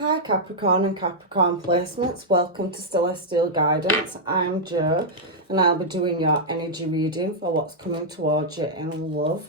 Hi Capricorn and Capricorn placements, welcome to Celestial Guidance. I'm Jo and I'll be doing your energy reading for what's coming towards you in love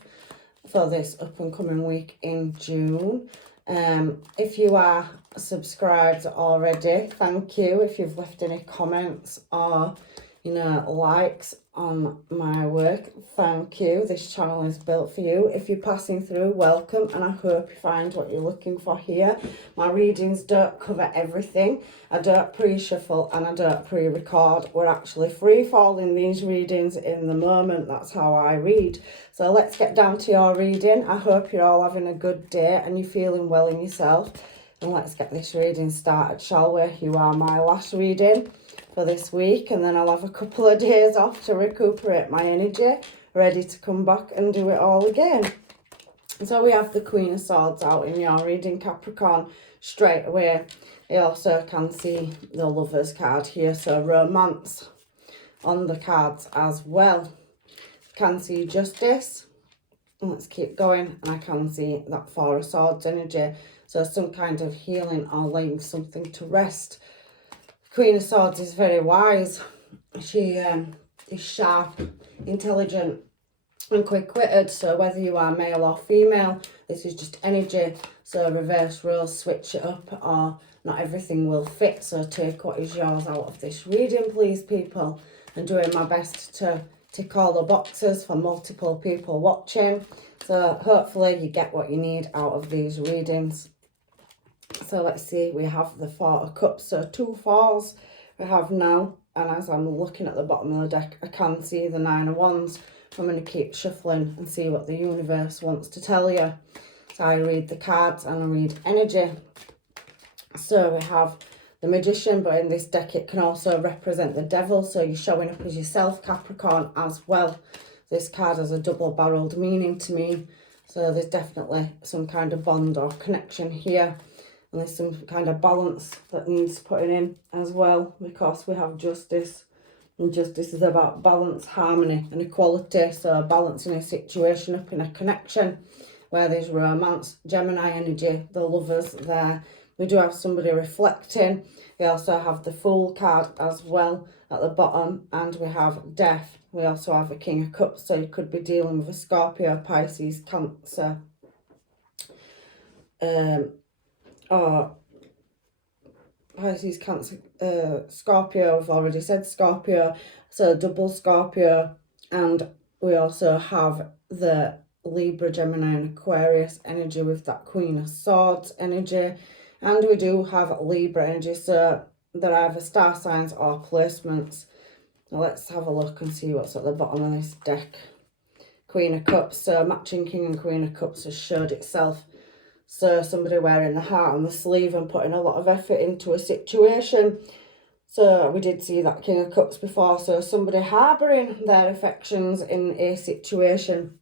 for this up and coming week in June. If you are subscribed already, thank you. If you've left any comments or likes on my work, thank you. This channel is built for you. If you're passing through, welcome, and I hope you find what you're looking for here. My readings don't cover everything. I don't pre-shuffle and I don't pre-record. We're actually free-falling these readings in the moment. That's how I read. So let's get down to your reading. I hope you're all having a good day and you're feeling well in yourself. And let's get this reading started, shall we? You are my last reading for this week, and then I'll have a couple of days off to recuperate my energy, ready to come back and do it all again. So we have the Queen of Swords out in your reading, Capricorn, straight away. You also can see the Lovers card here, so romance on the cards as well. Can see Justice. Let's keep going, and I can see that Four of Swords energy, so some kind of healing or laying something to rest. Queen of Swords is very wise. She is sharp, intelligent and quick-witted. So whether you are male or female, this is just energy. So reverse roles, switch it up, or not everything will fit. So take what is yours out of this reading, please, people. I'm doing my best to tick all the boxes for multiple people watching. So hopefully you get what you need out of these readings. So let's see, we have the Four of Cups, so 2 fours we have now, and as I'm looking at the bottom of the deck, I can see the 9 of Wands. I'm going to keep shuffling and see what the universe wants to tell you. So I read the cards and I read energy. So we have the Magician, but in this deck it can also represent the Devil, so you're showing up as yourself, Capricorn, as well. This card has a double-barreled meaning to me, so there's definitely some kind of bond or connection here. And there's some kind of balance that needs putting in as well, because we have Justice. And Justice is about balance, harmony and equality. So balancing a situation up in a connection where there's romance, Gemini energy, the Lovers there. We do have somebody reflecting. We also have the Fool card as well at the bottom. And we have Death. We also have a King of Cups. So you could be dealing with a Scorpio, Pisces, Cancer. Or Pisces, Cancer, Scorpio, I've already said Scorpio, so double Scorpio, and we also have the Libra, Gemini and Aquarius energy with that Queen of Swords energy, and we do have Libra energy, so they're either star signs or placements. Now let's have a look and see what's at the bottom of this deck. Queen of Cups, so matching King and Queen of Cups has showed itself. So somebody wearing the heart on the sleeve and putting a lot of effort into a situation. So we did see that King of Cups before. So somebody harbouring their affections in a situation.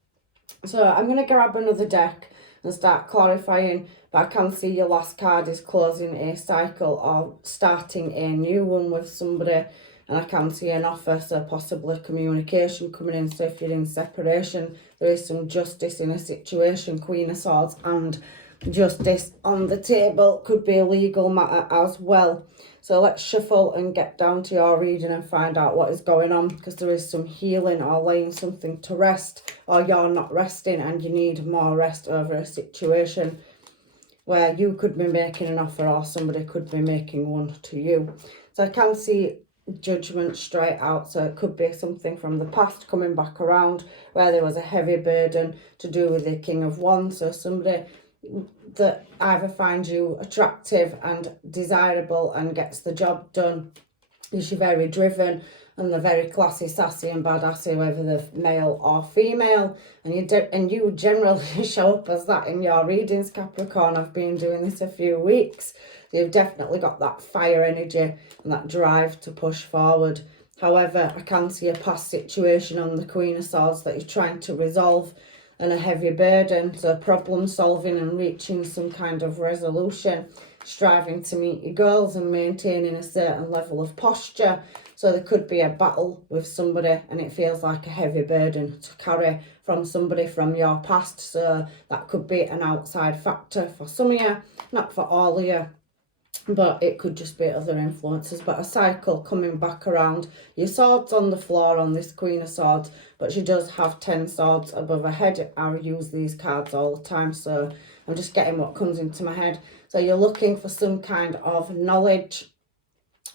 So I'm going to grab another deck and start clarifying. But I can see your last card is closing a cycle or starting a new one with somebody. And I can see an offer, so possibly communication coming in. So if you're in separation, there is some justice in a situation. Queen of Swords and Justice on the table, could be a legal matter as well. So let's shuffle and get down to your reading and find out what is going on, because there is some healing or laying something to rest, or you're not resting and you need more rest over a situation where you could be making an offer or somebody could be making one to you. So I can see Judgment straight out, so it could be something from the past coming back around where there was a heavy burden to do with the King of Wands. So somebody that either finds you attractive and desirable and gets the job done, is you're very driven and they're very classy, sassy and badassy, whether they're male or female, and you generally show up as that in your readings, Capricorn. I've been doing this a few weeks. You've definitely got that fire energy and that drive to push forward. However, I can see a past situation on the Queen of Swords that you're trying to resolve, and a heavy burden, so problem solving and reaching some kind of resolution, striving to meet your goals and maintaining a certain level of posture. So there could be a battle with somebody and it feels like a heavy burden to carry from somebody from your past. So that could be an outside factor for some of you, not for all of you. but it could just be other influences. But a cycle coming back around. Your swords on the floor on this Queen of Swords, but she does have 10 swords above her head. I use these cards all the time, so I'm just getting what comes into my head. So you're looking for some kind of knowledge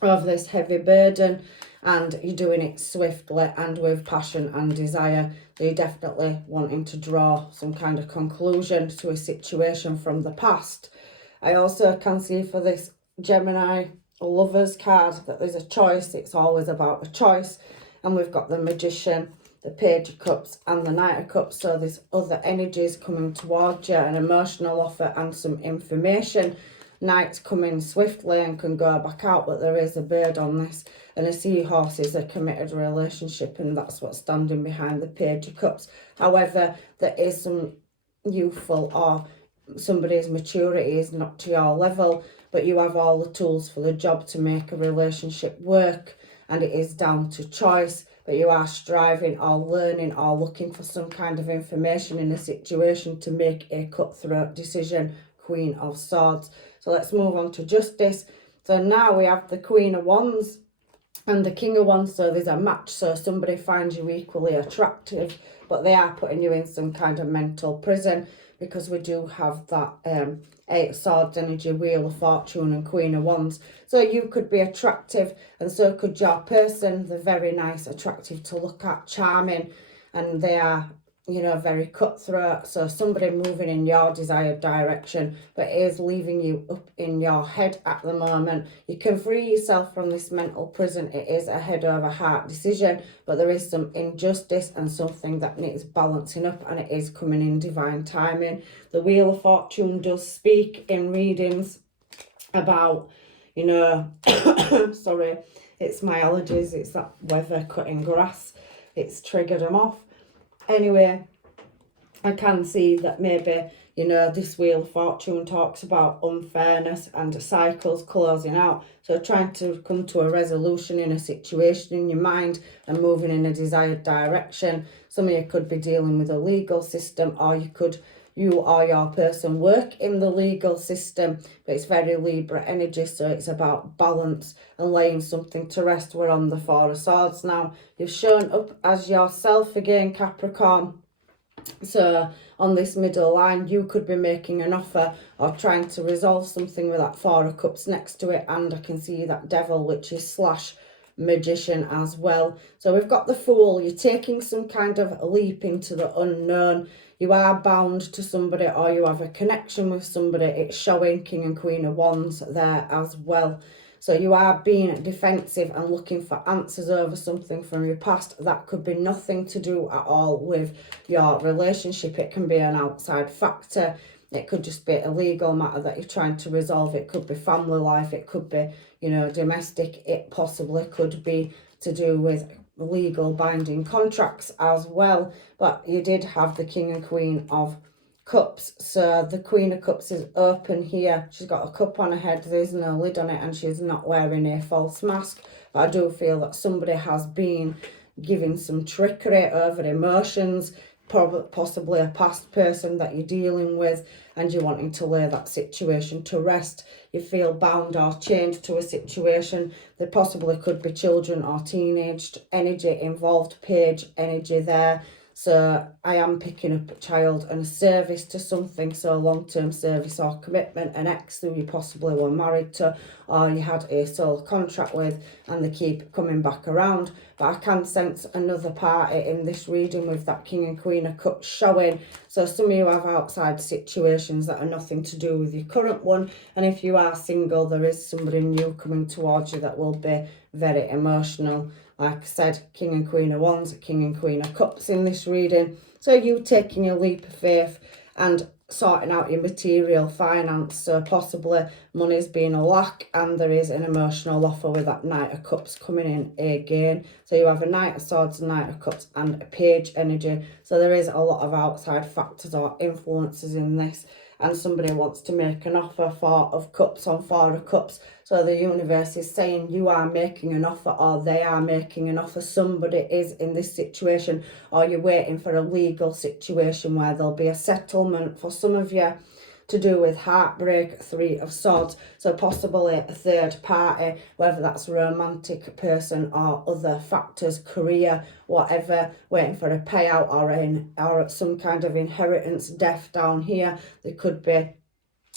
of this heavy burden, and you're doing it swiftly and with passion and desire. So you're definitely wanting to draw some kind of conclusion to a situation from the past. I also can see for this Gemini Lovers card that there's a choice. It's always about a choice. And we've got the Magician, the Page of Cups and the Knight of Cups. So there's other energies coming towards you, an emotional offer and some information. Knight's coming swiftly and can go back out, but there is a bird on this, and a seahorse is a committed relationship, and that's what's standing behind the Page of Cups. However, there is some youthful or somebody's maturity is not to your level, but you have all the tools for the job to make a relationship work, and it is down to choice. But you are striving or learning or looking for some kind of information in a situation to make a cutthroat decision. Queen of Swords. So let's move on to Justice. So now we have the Queen of Wands and the King of Wands. So there's a match. So somebody finds you equally attractive, but they are putting you in some kind of mental prison, because we do have that Eight of Swords energy, Wheel of Fortune and Queen of Wands. So you could be attractive, and so could your person. They're very nice, attractive to look at, charming, and they are, you know, very cutthroat. So somebody moving in your desired direction, but it is leaving you up in your head at the moment. You can free yourself from this mental prison. It is a head over heart decision, but there is some injustice and something that needs balancing up, and it is coming in divine timing. The Wheel of Fortune does speak in readings about, you know, sorry, it's my allergies, it's that weather, cutting grass, it's triggered them off. Anyway, I can see that maybe, you know, this Wheel of Fortune talks about unfairness and cycles closing out. So trying to come to a resolution in a situation in your mind and moving in a desired direction. Some of you could be dealing with a legal system, or you or your person work in the legal system, but it's very Libra energy, so it's about balance and laying something to rest. We're on the Four of Swords now. You've shown up as yourself again, Capricorn. So on this middle line, you could be making an offer or trying to resolve something with that Four of Cups next to it, and I can see that Devil, which is / Magician as well. So we've got the Fool. You're taking some kind of leap into the unknown. You are bound to somebody, or you have a connection with somebody. It's showing King and Queen of Wands there as well. So you are being defensive and looking for answers over something from your past. That could be nothing to do at all with your relationship. It can be an outside factor. It could just be a legal matter that you're trying to resolve. It could be family life. It could be, you know, domestic. It possibly could be to do with legal binding contracts as well. But you did have the King and Queen of Cups. So the Queen of Cups is open here. She's got a cup on her head. There's no lid on it, and she's not wearing a false mask. But I do feel that somebody has been giving some trickery over emotions, possibly a past person that you're dealing with, and you're wanting to lay that situation to rest. You feel bound or chained to a situation. There possibly could be children or teenage energy involved, Page energy there. So I am picking up a child and a service to something, so long-term service or commitment, an ex who you possibly were married to or you had a sole contract with, and they keep coming back around. But I can sense another party in this reading with that King and Queen of Cups showing. So some of you have outside situations that are nothing to do with your current one, and if you are single, there is somebody new coming towards you that will be very emotional. Like I said, King and Queen of Wands, King and Queen of Cups in this reading. So you taking a leap of faith and sorting out your material finance. So possibly money's being a lack, and there is an emotional offer with that Knight of Cups coming in again. So you have a Knight of Swords, Knight of Cups and a Page energy. So there is a lot of outside factors or influences in this. And somebody wants to make an offer, Four of Cups on Four of Cups. So the universe is saying you are making an offer, or they are making an offer. Somebody is in this situation, or you're waiting for a legal situation where there'll be a settlement for some of you. to do with heartbreak, 3 of Swords. So possibly a third party, whether that's a romantic person or other factors, career, whatever, waiting for a payout or some kind of inheritance, death down here. There could be,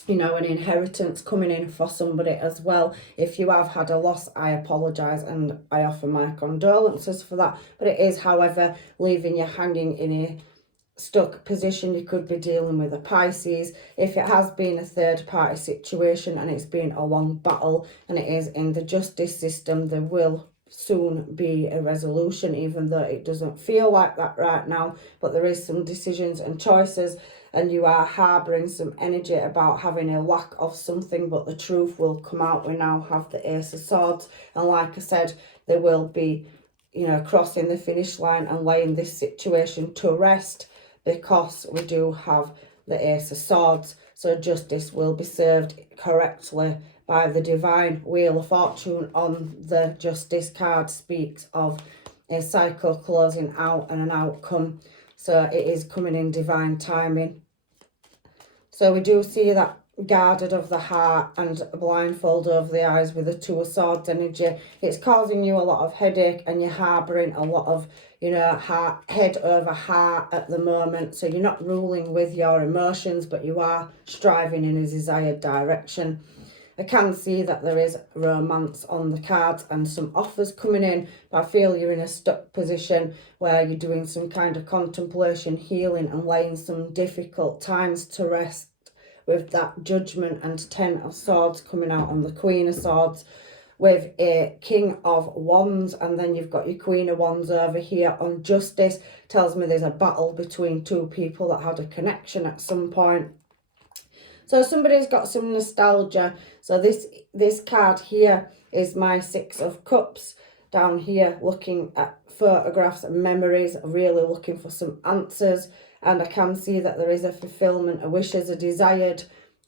you know, an inheritance coming in for somebody as well. If you have had a loss, I apologise and I offer my condolences for that. But it is, however, leaving you hanging in a stuck position. You could be dealing with a Pisces. If it has been a third party situation and it's been a long battle and it is in the justice system, there will soon be a resolution, even though it doesn't feel like that right now. But there is some decisions and choices, and you are harbouring some energy about having a lack of something, but the truth will come out. We now have the Ace of Swords, and like I said, there will be, you know, crossing the finish line and laying this situation to rest, because we do have the Ace of Swords. So justice will be served correctly by the divine. Wheel of Fortune on the Justice card speaks of a cycle closing out and an outcome. So it is coming in divine timing. So we do see that guarded of the heart and a blindfold over the eyes with the 2 of Swords energy. It's causing you a lot of headache, and you're harbouring a lot of, you know, head over heart at the moment. So you're not ruling with your emotions, but you are striving in a desired direction. I can see that there is romance on the cards and some offers coming in, but I feel you're in a stuck position where you're doing some kind of contemplation, healing, and laying some difficult times to rest with that Judgment and 10 of Swords coming out on the Queen of Swords with a King of Wands, and then you've got your Queen of Wands over here on Justice. Tells me there's a battle between 2 people that had a connection at some point. So somebody's got some nostalgia. So this card here is my 6 of Cups. Down here, looking at photographs and memories, really looking for some answers. And I can see that there is a fulfillment of wishes, a desired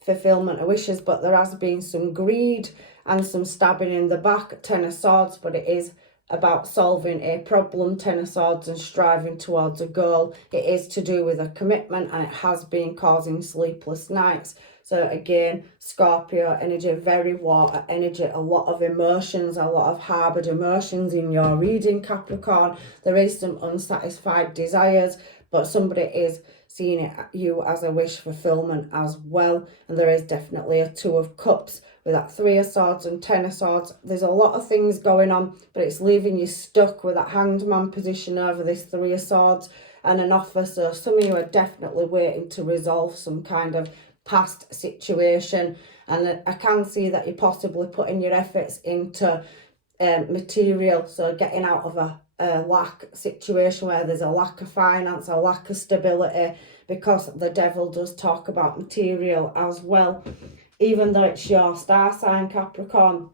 fulfillment of wishes, but there has been some greed and some stabbing in the back, 10 of Swords, but it is about solving a problem, 10 of Swords, and striving towards a goal. It is to do with a commitment, and it has been causing sleepless nights. So again, Scorpio energy, very water energy, a lot of emotions, a lot of harboured emotions in your reading, Capricorn. There is some unsatisfied desires, but somebody is seeing it you as a wish fulfillment as well. And there is definitely a 2 of Cups with that 3 of Swords and 10 of Swords. There's a lot of things going on, but it's leaving you stuck with that Hanged Man position over this 3 of Swords and an offer. So some of you are definitely waiting to resolve some kind of past situation, and I can see that you're possibly putting your efforts into material, so getting out of a lack situation where there's a lack of finance, a lack of stability, because the devil does talk about material as well. Even though it's your star sign, Capricorn,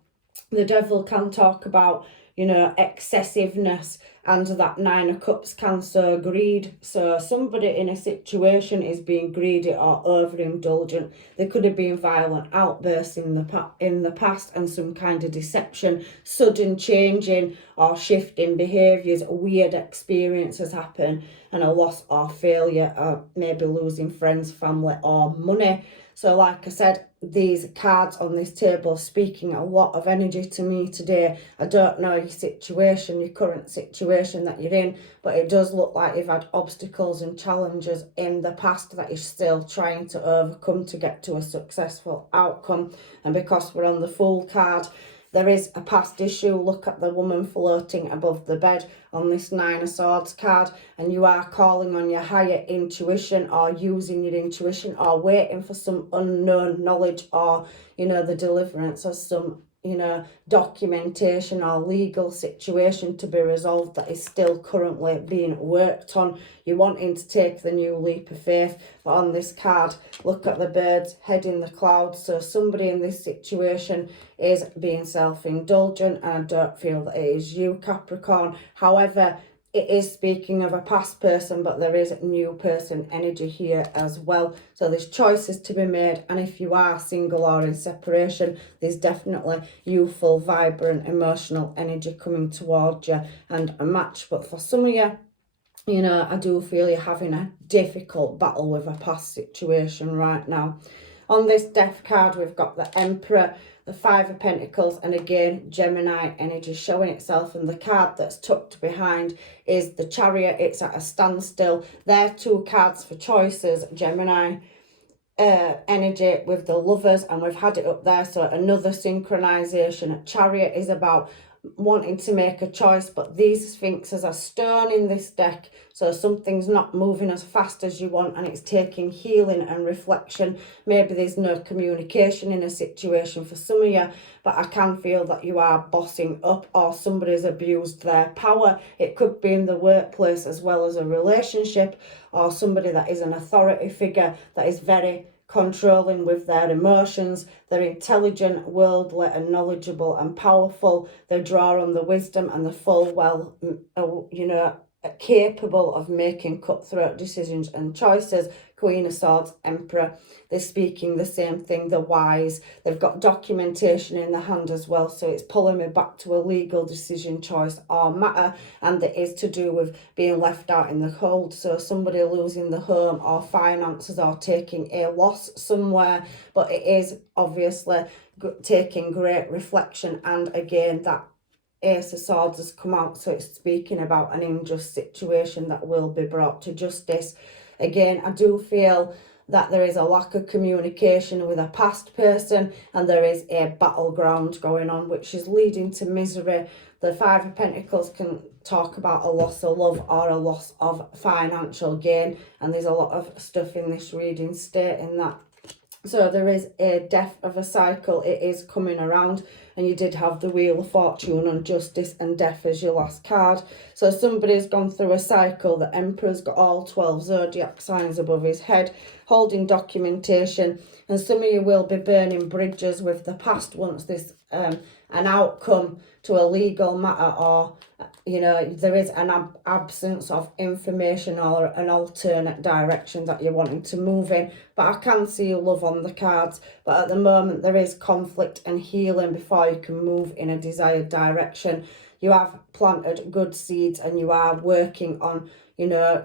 the devil can talk about, you know, excessiveness, and that 9 of Cups can sow greed. So somebody in a situation is being greedy or overindulgent. There could have been violent outbursts in the past and some kind of deception, sudden changing or shifting behaviours, weird experiences happen, and a loss or failure, or maybe losing friends, family or money. So like I said, these cards on this table speaking a lot of energy to me today. I don't know your situation, your current situation that you're in, but it does look like you've had obstacles and challenges in the past that you're still trying to overcome to get to a successful outcome. And because we're on the Fool card, there is a past issue. Look at the woman floating above the bed on this 9 of Swords card, and you are calling on your higher intuition, or using your intuition, or waiting for some unknown knowledge, or, you know, the deliverance of some, you know, documentation or legal situation to be resolved that is still currently being worked on. You're wanting to take the new leap of faith, but on this card, look at the birds, head in the clouds. So somebody in this situation is being self-indulgent, and I don't feel that it is you, Capricorn. However, it is speaking of a past person, but there is new person energy here as well. So there's choices to be made, and if you are single or in separation, there's definitely youthful, vibrant, emotional energy coming towards you and a match. But for some of you, you know, I do feel you're having a difficult battle with a past situation right now. On this Death card, we've got the Emperor, the Five of Pentacles, and again, Gemini energy showing itself. And the card that's tucked behind is the Chariot. It's at a standstill. They're two cards for choices, Gemini energy with the Lovers, and we've had it up there. So another synchronization. Chariot is about wanting to make a choice, but these sphinxes are stern in this deck, so something's not moving as fast as you want, and it's taking healing and reflection. Maybe there's no communication in a situation for some of you, but I can feel that you are bossing up, or somebody's abused their power. It could be in the workplace as well as a relationship, or somebody that is an authority figure that is very controlling with their emotions. They're intelligent, worldly and knowledgeable and powerful. They draw on the wisdom and the full well, capable of making cutthroat decisions and choices. Queen of Swords, Emperor, they're speaking the same thing, the wise. They've got documentation in the hand as well, so it's pulling me back to a legal decision, choice or matter, and it is to do with being left out in the cold. So somebody losing the home or finances or taking a loss somewhere, but it is obviously taking great reflection. And again, that Ace of Swords has come out, so it's speaking about an unjust situation that will be brought to justice. Again, I do feel that there is a lack of communication with a past person, and there is a battleground going on, which is leading to misery. The Five of Pentacles can talk about a loss of love or a loss of financial gain, and there's a lot of stuff in this reading stating that. So there is a death of a cycle. It is coming around, and you did have the Wheel of Fortune on Justice and Death as your last card. So somebody's gone through a cycle. The Emperor's got all 12 zodiac signs above his head, holding documentation, and some of you will be burning bridges with the past once this an outcome to a legal matter, or there is an absence of information or an alternate direction that you're wanting to move in. But I can see love on the cards, but at the moment there is conflict and healing before you can move in a desired direction. You have planted good seeds and you are working on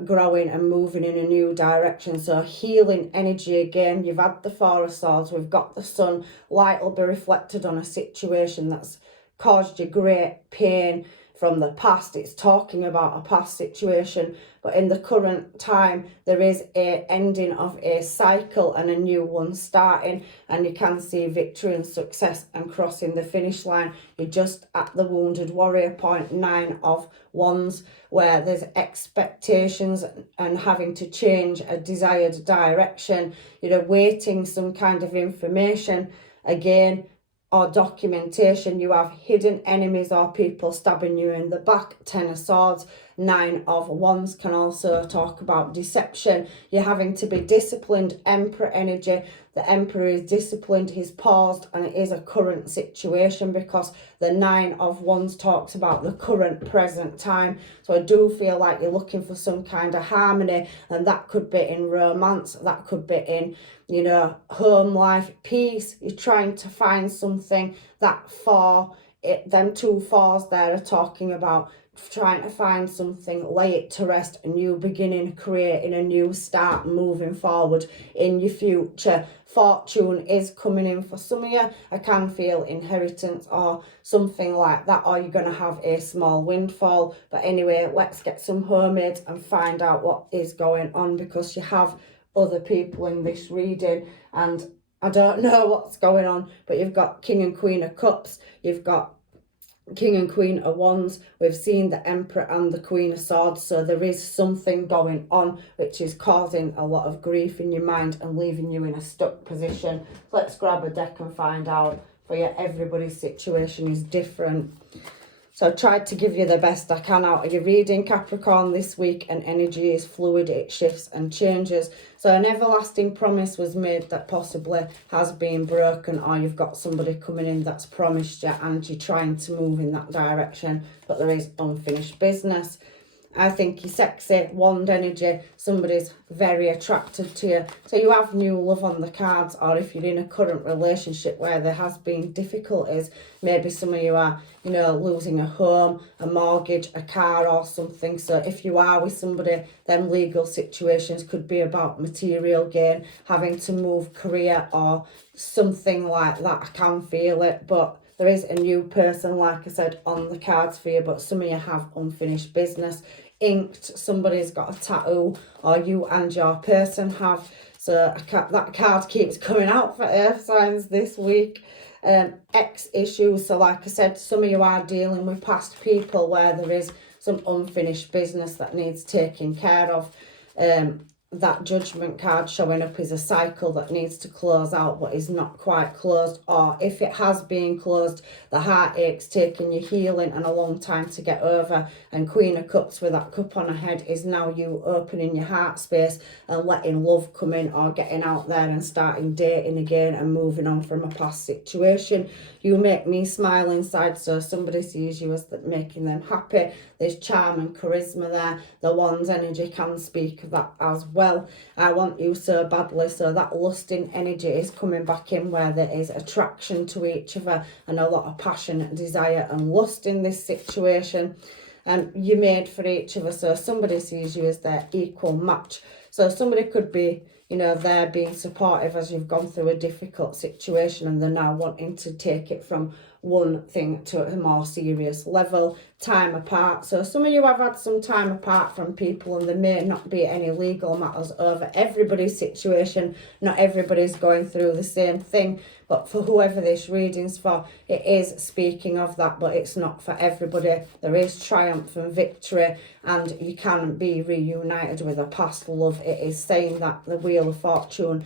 growing and moving in a new direction. So healing energy again. You've had the Four of Swords, we've got the Sun. Light will be reflected on a situation that's caused you great pain from the past. It's talking about a past situation, but in the current time there is a ending of a cycle and a new one starting, and you can see victory and success and crossing the finish line. You're just at the Wounded Warrior point, 9 of Wands, where there's expectations and having to change a desired direction, waiting some kind of information again, or documentation. You have hidden enemies or people stabbing you in the back. 10 of Swords, 9 of Wands can also talk about deception. You're having to be disciplined. Emperor energy. The Emperor is disciplined, he's paused, and it is a current situation because the 9 of Wands talks about the current present time. So I do feel like you're looking for some kind of harmony, and that could be in romance, that could be in home life, peace. You're trying to find something that them two fours there are talking about trying to find something, lay it to rest, a new beginning, creating a new start, moving forward in your future. Fortune is coming in for some of you. I can feel inheritance or something like that, or you're going to have a small windfall. But anyway, let's get some homemades and find out what is going on, because you have other people in this reading and I don't know what's going on. But you've got King and Queen of Cups, you've got King and Queen of Wands, we've seen the Emperor and the Queen of Swords. So there is something going on which is causing a lot of grief in your mind and leaving you in a stuck position. Let's grab a deck and find out for you. Everybody's situation is different. So I tried to give you the best I can out of your reading, Capricorn, this week, and energy is fluid, it shifts and changes. So an everlasting promise was made that possibly has been broken, or you've got somebody coming in that's promised you and you're trying to move in that direction, but there is unfinished business. I think you're sexy, wand energy, somebody's very attracted to you. So you have new love on the cards, or if you're in a current relationship where there has been difficulties, maybe some of you are, you know, losing a home, a mortgage, a car or something. So if you are with somebody, then legal situations could be about material gain, having to move career or something like that. I can feel it, but there is a new person, like I said, on the cards for you, but some of you have unfinished business. Inked, somebody's got a tattoo, or you and your person have. So that card keeps coming out for earth signs this week. Ex issues, so like I said, some of you are dealing with past people where there is some unfinished business that needs taking care of. That judgment card showing up is a cycle that needs to close out but is not quite closed, or if it has been closed, the heartache's taking you healing and a long time to get over. And Queen of Cups with that cup on her head is now you opening your heart space and letting love come in, or getting out there and starting dating again and moving on from a past situation. You make me smile inside, so somebody sees you as making them happy. There's charm and charisma there. The Wand's energy can speak of that as well. I want you so badly, so that lusting energy is coming back in, where there is attraction to each other and a lot of passion, desire and lust in this situation. You're made for each other, so somebody sees you as their equal match. So somebody could be, you know, they're being supportive as you've gone through a difficult situation, and they're now wanting to take it from one thing to a more serious level. Time apart, so some of you have had some time apart from people, and there may not be any legal matters over everybody's situation. Not everybody's going through the same thing, but for whoever this reading's for, it is speaking of that, but it's not for everybody. There is triumph and victory, and you can be reunited with a past love. It is saying that the Wheel of Fortune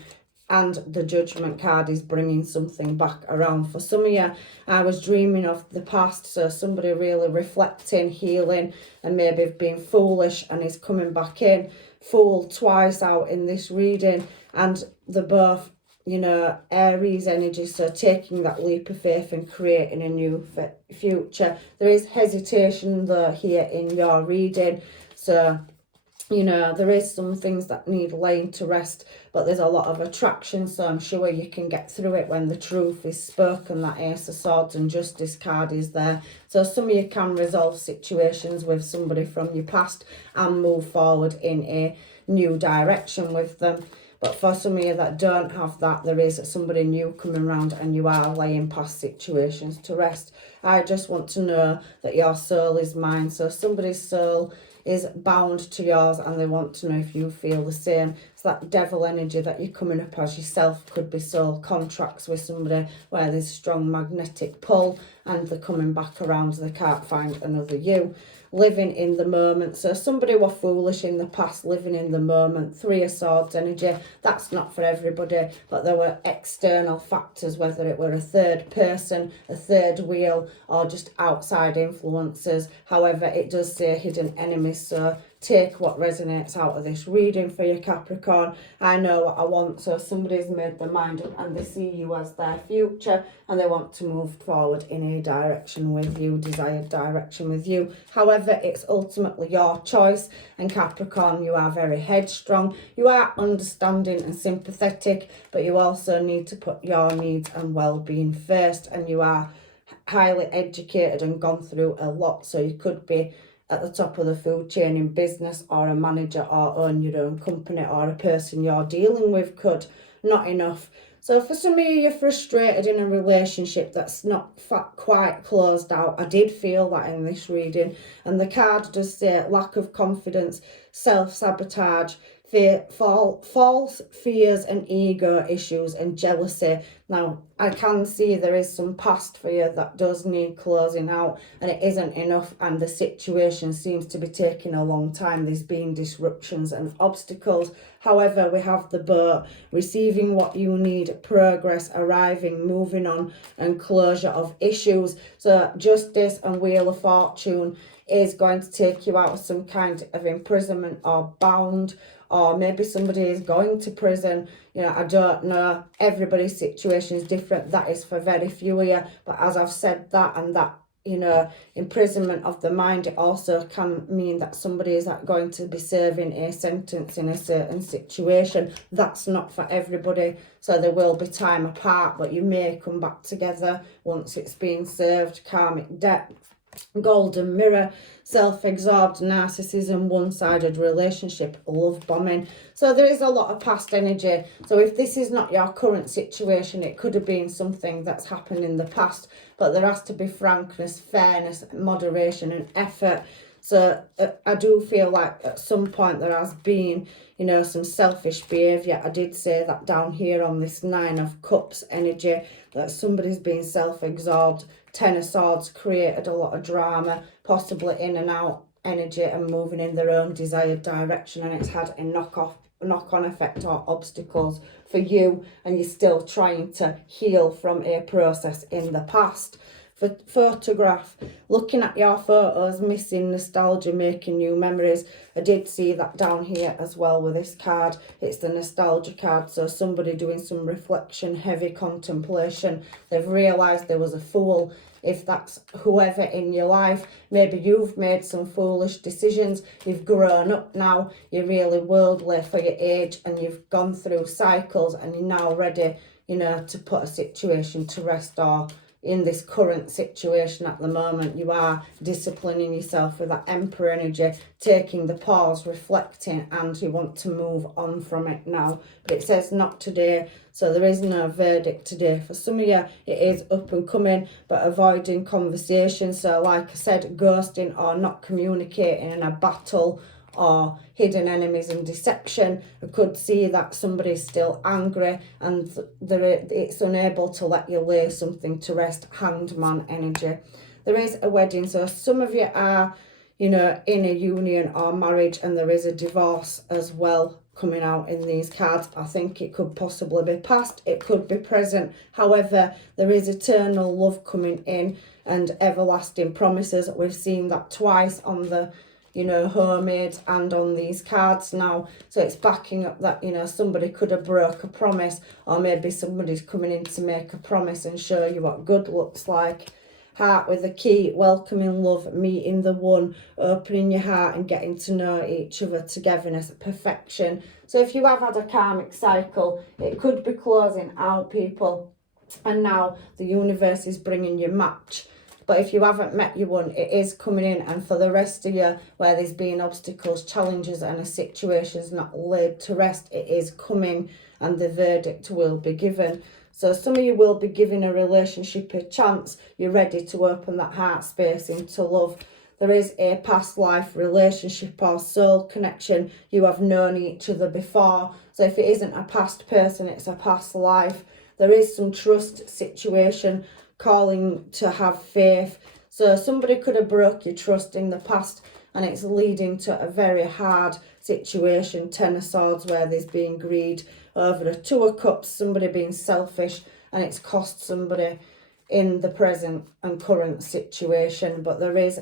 and the Judgment card is bringing something back around. For some of you, I was dreaming of the past, so somebody really reflecting, healing, and maybe being foolish and is coming back in. Fool twice out in this reading, and they're both, you know, Aries energy, so taking that leap of faith and creating a new future. There is hesitation though here in your reading, so you know, there is some things that need laying to rest, but there's a lot of attraction, so I'm sure you can get through it when the truth is spoken. That Ace of Swords and Justice card is there. So some of you can resolve situations with somebody from your past and move forward in a new direction with them. But for some of you that don't have that, there is somebody new coming around and you are laying past situations to rest. I just want to know that your soul is mine. So somebody's soul is bound to yours and they want to know if you feel the same. So that devil energy that you're coming up as yourself could be soul contracts with somebody where there's strong magnetic pull and they're coming back around, they can't find another you. Living in the moment, so somebody were foolish in the past, living in the moment. Three of Swords energy, that's not for everybody, but there were external factors, whether it were a third person, a third wheel, or just outside influences. However, it does say hidden enemies, so take what resonates out of this reading for you, Capricorn. I know what I want, so somebody's made their mind up and they see you as their future and they want to move forward in a direction with you, desired direction with you. However, it's ultimately your choice, and Capricorn, you are very headstrong, you are understanding and sympathetic, but you also need to put your needs and well-being first, and you are highly educated and gone through a lot, so you could be at the top of the food chain in business, or a manager, or own your own company, or a person you're dealing with could. Not enough. So for some of you, you're frustrated in a relationship that's not quite closed out. I did feel that in this reading, and the card does say lack of confidence, self-sabotage, false fears and ego issues and jealousy. Now, I can see there is some past for you that does need closing out, and it isn't enough, and the situation seems to be taking a long time. There's been disruptions and obstacles. However, we have the boat, receiving what you need, progress, arriving, moving on, and closure of issues. So Justice and Wheel of Fortune is going to take you out of some kind of imprisonment or bound, or maybe somebody is going to prison. You know, I don't know. Everybody's situation is different. That is for very few of you. But as I've said that, and that you know, imprisonment of the mind. It also can mean that somebody is going to be serving a sentence in a certain situation. That's not for everybody, so there will be time apart, but you may come back together once it's been served. Karmic debt, golden mirror, self-absorbed narcissism, one-sided relationship, love bombing. So there is a lot of past energy. So if this is not your current situation, it could have been something that's happened in the past, but there has to be frankness, fairness, moderation and effort. So I do feel like at some point there has been, you know, some selfish behaviour. I did say that down here on this 9 of Cups energy, that somebody's been self-absorbed. 10 of Swords created a lot of drama, possibly in and out energy and moving in their own desired direction, and it's had a knock-on effect or obstacles for you, and you're still trying to heal from a process in the past. For photograph, looking at your photos, missing nostalgia, making new memories. I did see that down here as well with this card. It's the nostalgia card, so somebody doing some reflection, heavy contemplation. They've realised there was a fool. If that's whoever in your life, maybe you've made some foolish decisions, you've grown up now, you're really worldly for your age, and you've gone through cycles, and you're now ready, you know, to put a situation to rest, or in this current situation at the moment, you are disciplining yourself with that Emperor energy, taking the pause, reflecting, and you want to move on from it now. But it says not today, so there is no verdict today. For some of you, it is up and coming, but avoiding conversation. So like I said, ghosting or not communicating in a battle, or hidden enemies and deception. I could see that somebody's still angry and it's unable to let you lay something to rest. Hangman energy. There is a wedding, so some of you are, you know, in a union or marriage, and there is a divorce as well coming out in these cards. I think it could possibly be past, it could be present. However, there is eternal love coming in and everlasting promises. We've seen that twice on the, you know, homemade and on these cards now. So it's backing up that, you know, somebody could have broke a promise, or maybe somebody's coming in to make a promise and show you what good looks like. Heart with a key, welcoming love, meeting the one, opening your heart and getting to know each other, togetherness, perfection. So if you have had a karmic cycle, it could be closing out, people, and now the universe is bringing you match. But if you haven't met your one, it is coming in. And for the rest of you, where there's been obstacles, challenges, and a situation's not laid to rest, it is coming, and the verdict will be given. So some of you will be giving a relationship a chance. You're ready to open that heart space into love. There is a past life relationship or soul connection. You have known each other before. So if it isn't a past person, it's a past life. There is some trust situation, calling to have faith. So somebody could have broke your trust in the past, and it's leading to a very hard situation. 10 of Swords, where there's been greed over a 2 of Cups, somebody being selfish, and it's cost somebody in the present and current situation. But there is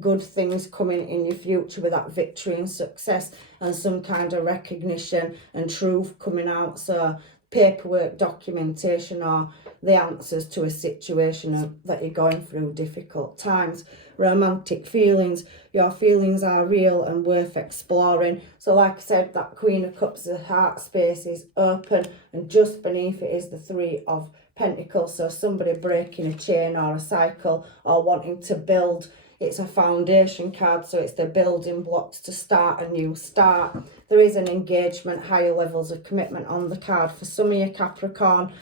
good things coming in your future with that victory and success, and some kind of recognition and truth coming out. So paperwork, documentation, or the answers to a situation that you're going through difficult times. Romantic feelings, your feelings are real and worth exploring. So like I said, that Queen of Cups, the heart space is open, and just beneath it is the 3 of Pentacles. So somebody breaking a chain or a cycle, or wanting to build. It's a foundation card, so it's the building blocks to start a new start. There is an engagement, higher levels of commitment on the card. For some of you, Capricorn,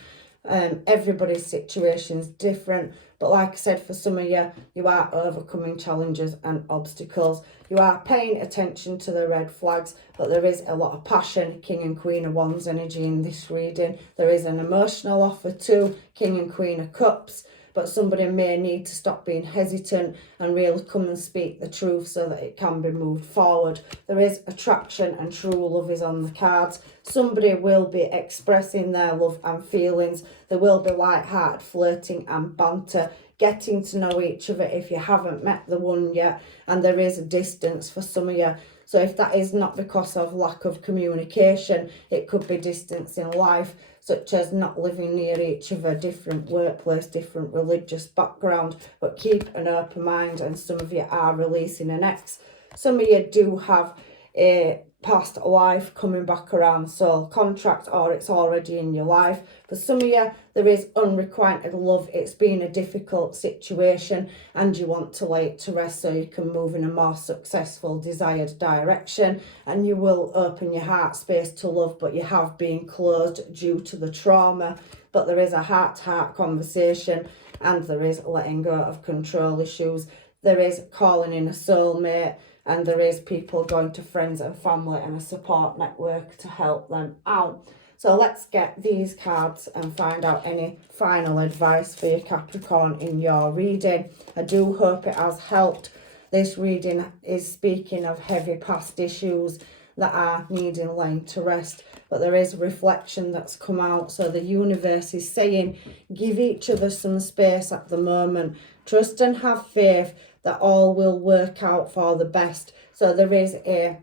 everybody's situation's different. But like I said, for some of you, you are overcoming challenges and obstacles. You are paying attention to the red flags, but there is a lot of passion. King and Queen of Wands energy in this reading. There is an emotional offer too, King and Queen of Cups. But somebody may need to stop being hesitant and really come and speak the truth so that it can be moved forward. There is attraction, and true love is on the cards. Somebody will be expressing their love and feelings. There will be light-hearted flirting and banter, getting to know each other if you haven't met the one yet. And there is a distance for some of you. So if that is not because of lack of communication, it could be distance in life. such as not living near each other, different workplace, different religious background, but keep an open mind. And some of you are releasing an ex. Some of you do have a past life coming back around, soul contract, or it's already in your life. For some of you, there is unrequited love. It's been a difficult situation and you want to lay it to rest so you can move in a more successful desired direction, and you will open your heart space to love, but you have been closed due to the trauma. But there is a heart-to-heart conversation, and there is letting go of control issues. There is calling in a soulmate, and there is people going to friends and family and a support network to help them out. So let's get these cards and find out any final advice for your Capricorn in your reading. I do hope it has helped. This reading is speaking of heavy past issues that are needing laying to rest, but there is reflection that's come out. So the universe is saying, give each other some space at the moment. Trust and have faith that all will work out for the best. So there is a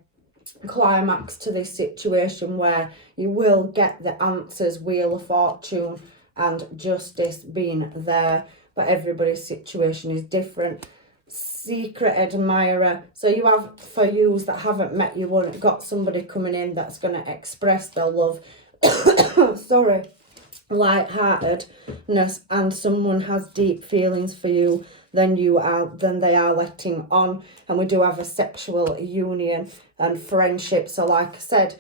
climax to this situation where you will get the answers, Wheel of Fortune and Justice being there, but everybody's situation is different. Secret admirer. So you have, for yous that haven't met you, got somebody coming in that's going to express their love. Sorry. Light-heartedness, and someone has deep feelings for you, then they are letting on. And we do have a sexual union and friendship. So like I said,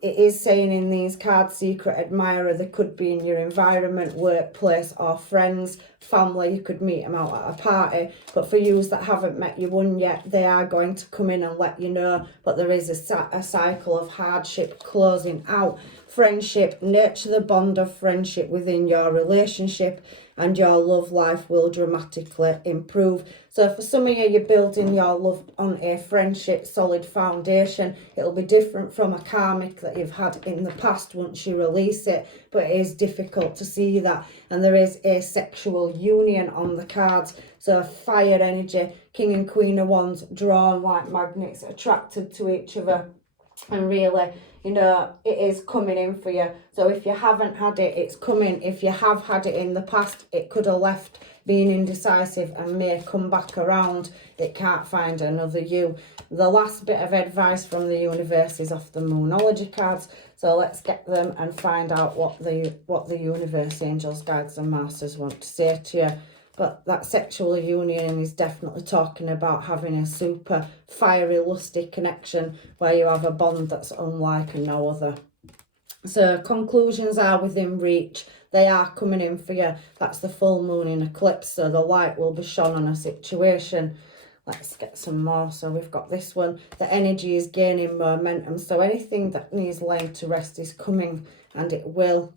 it is saying in these cards, secret admirer, they could be in your environment, workplace, or friends, family. You could meet them out at a party. But for yous that haven't met your one yet, they are going to come in and let you know. But there is a cycle of hardship closing out. Friendship, nurture the bond of friendship within your relationship, and your love life will dramatically improve. So for some of you, you're building your love on a friendship solid foundation. It'll be different from a karmic that you've had in the past once you release it, but it is difficult to see that. And there is a sexual union on the cards. So fire energy, King and Queen of Wands, drawn like magnets, attracted to each other. And really, you know, it is coming in for you. So if you haven't had it, it's coming. If you have had it in the past, it could have left being indecisive and may come back around. It can't find another you. The last bit of advice from the universe is off the Moonology cards. So let's get them and find out what the universe, angels, guides and masters want to say to you. But that sexual union is definitely talking about having a super fiery, lusty connection where you have a bond that's unlike no other. So conclusions are within reach. They are coming in for you. That's the full moon in eclipse, so the light will be shone on a situation. Let's get some more. So we've got this one. The energy is gaining momentum. So anything that needs laying to rest is coming, and it will,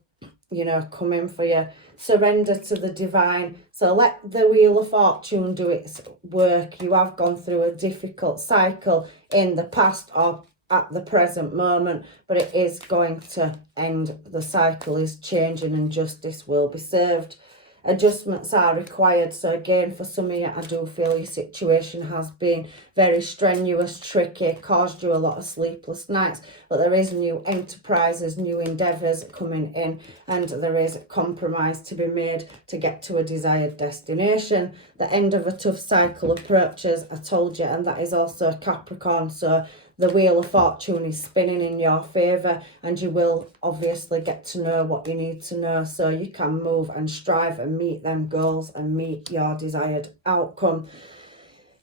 you know, come in for you. Surrender to the divine. So let the Wheel of Fortune do its work. You have gone through a difficult cycle in the past or at the present moment, but it is going to end. The cycle is changing and justice will be served. Adjustments are required. So again, for some of you, I do feel your situation has been very strenuous, tricky, caused you a lot of sleepless nights, but there is new enterprises, new endeavours coming in, and there is compromise to be made to get to a desired destination. The end of a tough cycle approaches, I told you, and that is also Capricorn. So the Wheel of Fortune is spinning in your favour, and you will obviously get to know what you need to know so you can move and strive and meet them goals and meet your desired outcome.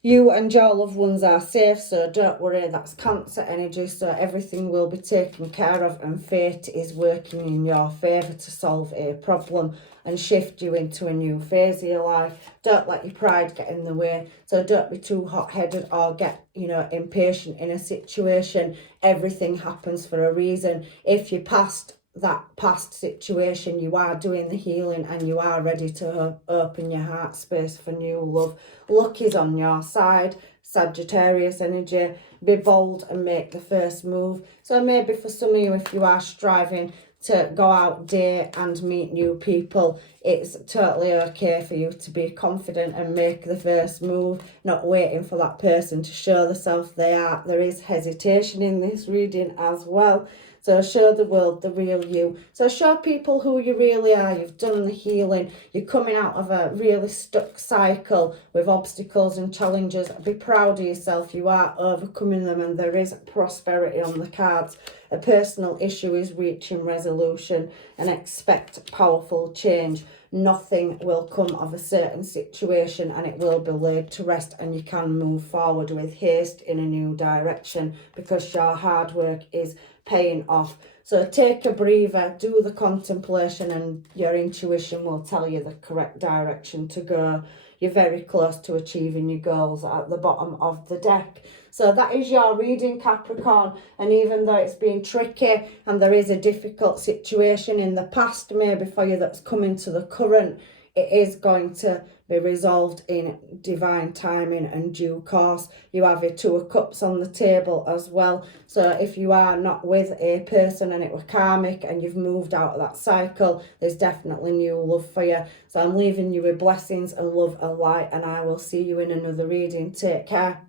You and your loved ones are safe, so don't worry. That's Cancer energy, so everything will be taken care of, and fate is working in your favour to solve a problem and shift you into a new phase of your life. Don't let your pride get in the way, so don't be too hot-headed or get, you know, impatient in a situation. Everything happens for a reason. If you passed that past situation, you are doing the healing and you are ready to open your heart space for new love. Luck is on your side. Sagittarius energy, be bold and make the first move. So maybe for some of you, if you are striving to go out, date and meet new people, it's totally okay for you to be confident and make the first move, not waiting for that person to show themselves. There is hesitation in this reading as well. So show the world the real you. So show people who you really are. You've done the healing. You're coming out of a really stuck cycle with obstacles and challenges. Be proud of yourself. You are overcoming them, and there is prosperity on the cards. A personal issue is reaching resolution, and expect powerful change. Nothing will come of a certain situation, and it will be laid to rest, and you can move forward with haste in a new direction because your hard work is paying off. So take a breather, do the contemplation, and your intuition will tell you the correct direction to go. You're very close to achieving your goals at the bottom of the deck. So that is your reading, Capricorn. And even though it's been tricky and there is a difficult situation in the past maybe for you that's coming to the current, it is going to be resolved in divine timing and due course. You have your Two of Cups on the table as well. So if you are not with a person and it was karmic and you've moved out of that cycle, there's definitely new love for you. So I'm leaving you with blessings and love and light, and I will see you in another reading. Take care.